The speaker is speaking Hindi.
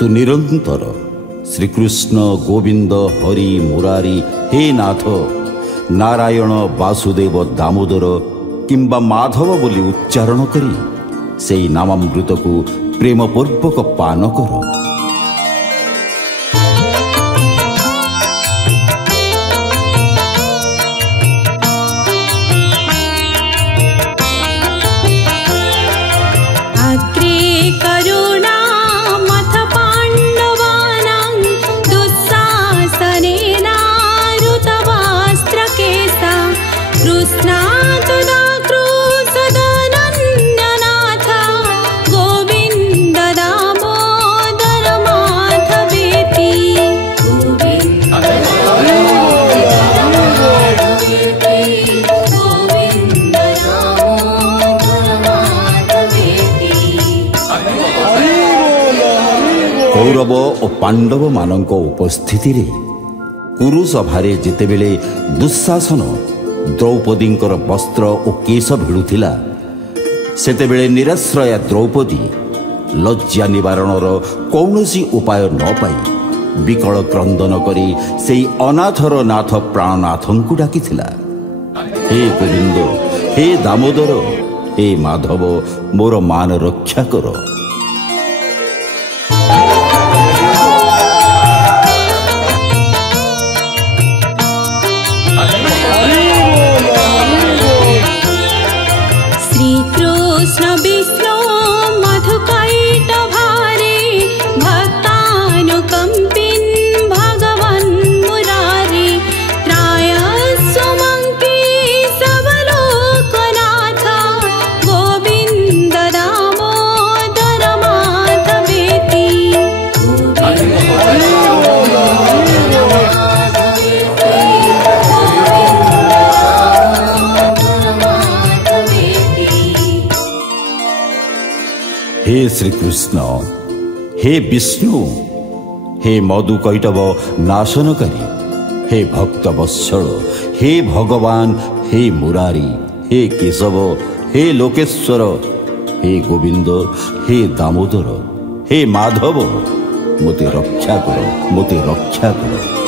तु निरंतर श्रीकृष्ण गोविंद हरि मुरारी हे नाथ नारायण वासुदेव दामोदर किंबा माधव बोली उच्चारण करी से नामामृत को प्रेमपूर्वक पान कर। कौरव और पांडव मानक उपस्थिति रे कुरु सभारे जितेबेले दुस्शासन द्रौपदी वस्त्र और केश भिड़ुला सेतेबेले निराश्रया द्रौपदी लज्जा निवारणर कौनसी उपाय न पाई विकल क्रंदन करी से अनाथर नाथ प्राणनाथ को डाकिथिला। हे गोविंद हे दामोदर हे माधव मोर मान रक्षा कर। हे श्रीकृष्ण हे विष्णु हे मधु कैटव नाशनकारी हे भक्त वत्सल हे भगवान हे मुरारी हे केशव हे लोकेश्वर हे गोविंद हे दामोदर हे माधव मोते रक्षा कर।